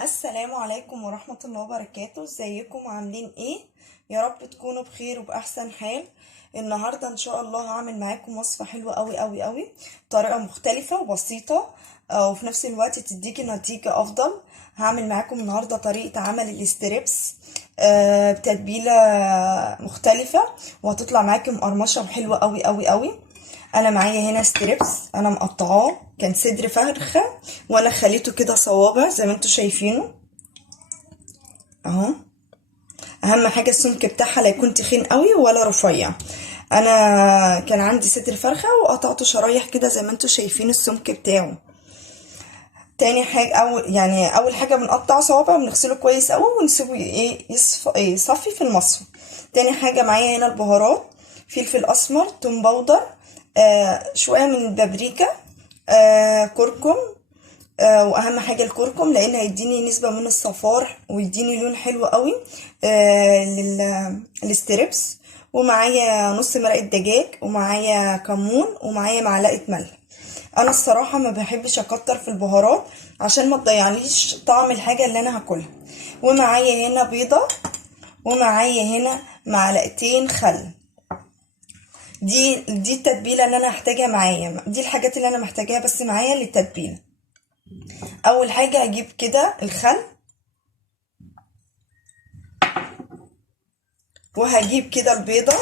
السلام عليكم ورحمة الله وبركاته. ازيكم عاملين ايه؟ يا رب تكونوا بخير وبأحسن حال. النهاردة ان شاء الله هعمل معاكم وصفة حلوة قوي قوي قوي، طريقة مختلفة وبسيطة، وفي نفس الوقت تديكي نتيجة افضل. هعمل معاكم النهاردة طريقة عمل الاستريبس بتتبيلة مختلفة، وهتطلع معاكي مقرمشة وحلوة قوي قوي قوي. انا معايا هنا ستريبس، انا مقطعاه، كان صدر فرخه وانا خليته كده صوابع زي ما انتوا شايفينه اهو. اهم حاجه السمك بتاعها لا يكون تخين قوي ولا رفيع. انا كان عندي صدر فرخه وقطعته شرايح كده زي ما انتوا شايفين السمك بتاعه. تاني حاجه اول حاجه بنقطع صوابع وبنغسله كويس قوي ونسيبه يصفي في المصفى. تاني حاجه معايا هنا البهارات: فلفل اسمر، توم باودر، شويه من البابريكا، كركم. واهم حاجه الكركم لان هيديني نسبه من الصفار ويديني لون حلو قوي للستريبس. ومعايا نص مرقه دجاج، ومعايا كمون، ومعايا معلقه ملح. انا الصراحه ما بحبش اكتر في البهارات عشان ما تضيعليش طعم الحاجه اللي انا هاكلها. ومعايا هنا بيضه، ومعايا هنا معلقتين خل. دي التتبيله اللي انا هحتاجها معايا، دي الحاجات اللي انا محتاجاها بس معايا للتتبيله. اول حاجه هجيب كده الخل، وهجيب كده البيضه.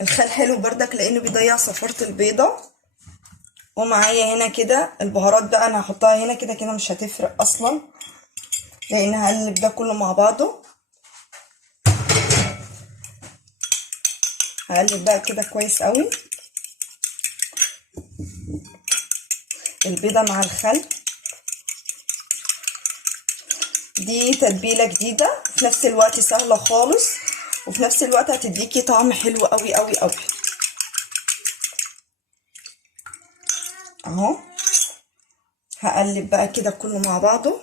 الخل حلو بردك لانه بيضيع صفارة البيضه. ومعايا هنا كده البهارات بقى، انا هحطها هنا كده كده مش هتفرق اصلا لان هقلب ده كله مع بعضه. هقلب بقى كده كويس قوي البيضه مع الخل. دي تتبيله جديده في نفس الوقت سهله خالص، وفي نفس الوقت هتديكي طعم حلو قوي قوي قوي اهو. هقلب بقى كده كله مع بعضه.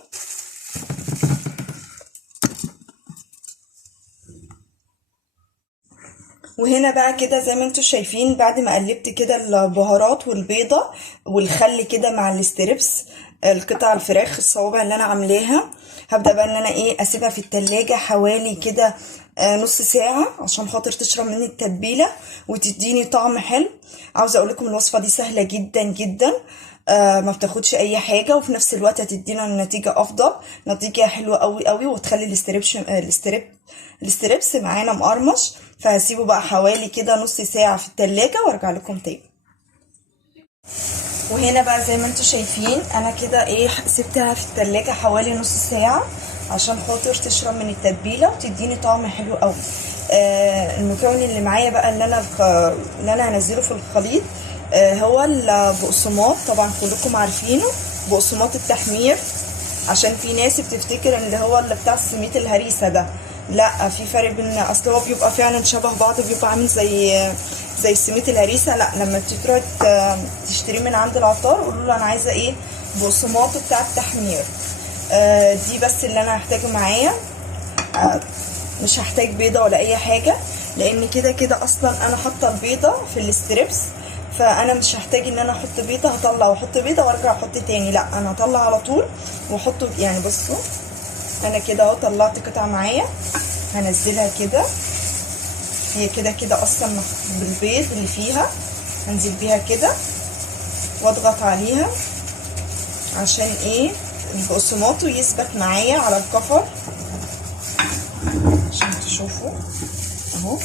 وهنا بقى كده زي ما انتوا شايفين بعد ما قلبت كده البهارات والبيضة والخل كده مع الاستريبس، القطع الفراخ الصوابع اللي انا عاملاها، هبدأ بقى ان انا اسيبها في التلاجة حوالي كده نص ساعة عشان خاطر تشرب مني التتبيلة وتديني طعم حلو. عاوزة اقول لكم الوصفة دي سهلة جدا جدا، ما بتاخدش اي حاجه، وفي نفس الوقت هتدينا نتيجه افضل، نتيجه حلوه قوي قوي، وتخلي الاستريبس معانا مقرمش. فهسيبه بقى حوالي كده نص ساعه في التلاجة وارجع لكم تاني. وهنا بقى زي ما انتوا شايفين انا كده سبتها في التلاجة حوالي نص ساعه عشان خاطر تشرب من التتبيله وتديني طعم حلو قوي. المكون اللي معايا بقى اللي انا هنزله في الخليط هو البقسماط. طبعا كلكم عارفينه، بقسماط التحمير، عشان في ناس بتفتكر ان هو اللي بتاع السميد الهريسه ده. لا، في فرق بين، اصل هو بيبقى فعلا شبه بعض، بيبقى عامل زي السميد الهريسه. لا، لما تروحوا تشتريه من عند العطار قولوا له انا عايزه بقسماط بتاع التحمير. دي بس اللي انا هحتاجه معايا. مش هحتاج بيضه ولا اي حاجه لان كده كده اصلا انا حاطه البيضه في الاستريبس، فانا مش هحتاج ان انا احط بيضه، هطلع واحط بيضه وارجع احط تاني. لا، انا هطلع على طول واحطه. يعني بصوا انا كده اهو طلعت قطعه معايا، هنزلها كده. هي كده كده اصلا بالبيض اللي فيها، هنزل بيها كده واضغط عليها عشان البقسماط يثبت معايا على الكفر عشان تشوفوا اهو.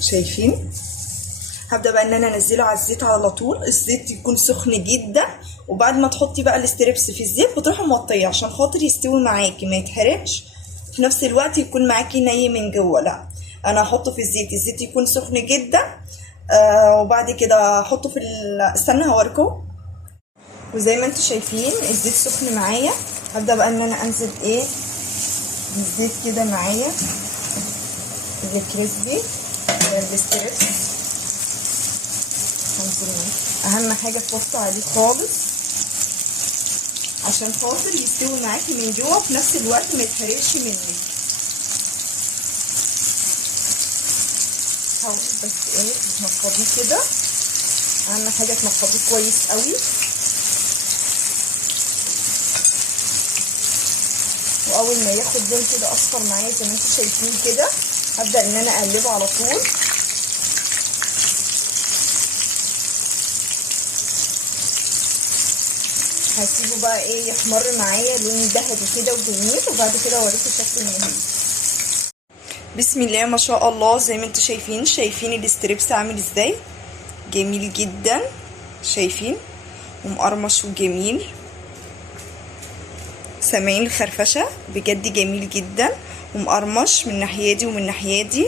شايفين؟ هبدا بقى ان انا انزله على الزيت على طول. الزيت يكون سخن جدا، وبعد ما تحطي بقى الاستريبس في الزيت بتروحي موطيه عشان خاطر يستوي معاكي ما يتحرقش، في نفس الوقت يكون معاكي ني من جوه. لا، انا هحطه في الزيت يكون سخن جدا. وبعد كده احطه في استنى هوريكم. وزي ما انتوا شايفين الزيت سخن معايا، هبدا بقى ان انا انزل بالزيت كده معايا الكريسبي الاستريبس. اهم حاجه توطوا عليه خالص عشان خاطر يستوي معاكي من جوه، في نفس الوقت ما يتحرقش منك. حاولي بس تنفضيه كده اهم حاجه تنخلوه كويس قوي. واول ما ياخد لون كده اصفر معايا زي ما انتم شايفين كده، هبدا ان انا اقلبه على طول. هسيبه بقى ايه يحمر معايا لون ذهبي كده وجميل، وبعد كده اوريكم شكله النهائي. بسم الله ما شاء الله، زي ما انتم شايفين الاستريبس عامل ازاي، جميل جدا، شايفين ومقرمش وجميل، سامعين الخرفشه بجد جميل جدا ومقرمش من الناحيه دي ومن الناحيه دي.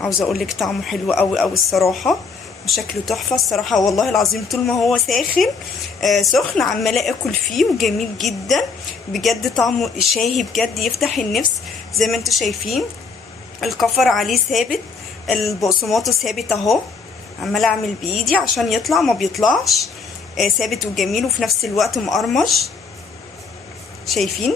عاوزه اقول لك طعمه حلو قوي قوي الصراحه، وشكله تحفه الصراحه والله العظيم. طول ما هو ساخن سخن عماله اكل فيه وجميل جدا بجد، طعمه شاهي بجد يفتح النفس. زي ما انتم شايفين الكفر عليه ثابت، البقسماط ثابت اهو، عماله اعمل بايدي عشان يطلع ما بيطلعش، ثابت وجميل وفي نفس الوقت مقرمش. شايفين